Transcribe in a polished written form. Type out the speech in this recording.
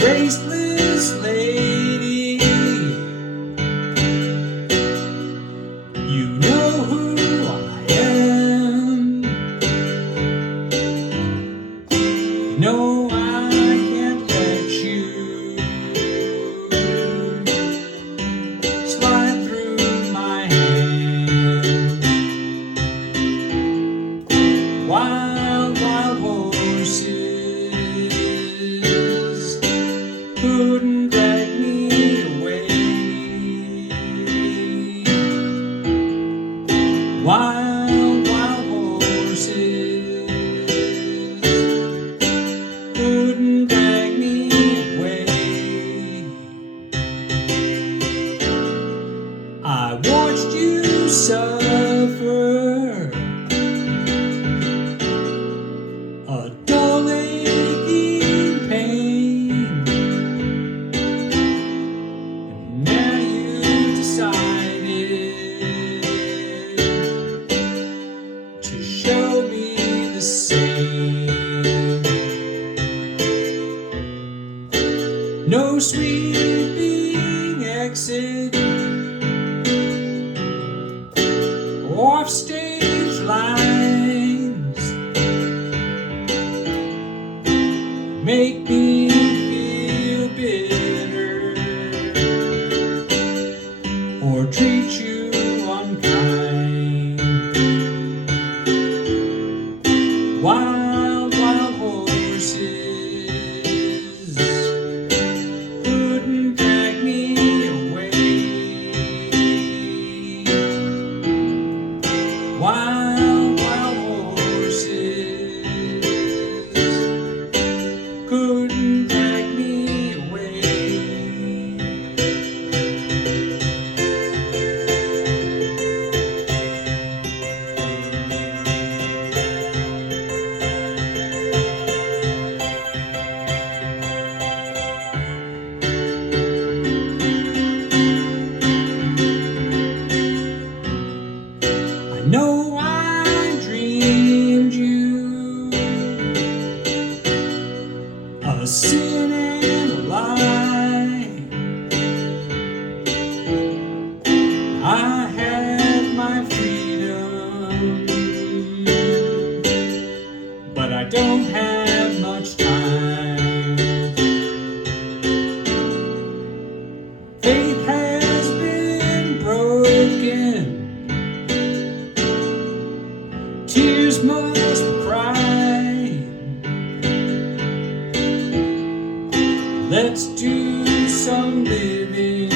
graceless lady. You know who I am. You know I can't let you slide through my hands. Wild, wild horses couldn't drag me away. Wild, wild horses couldn't drag me away. I watched you suffer a dull aching pain, and now you decided to show me the same. No sweeping exit, off stage lines make me feel bitter or treat you unkind. Wild, wild horses couldn't drag me away. Wild, wild horses couldn't drag me away. I know I dreamed you a sin and a lie. I had my freedom, but I don't have much time. Faith has been broken, tears must be cried. Let's do some living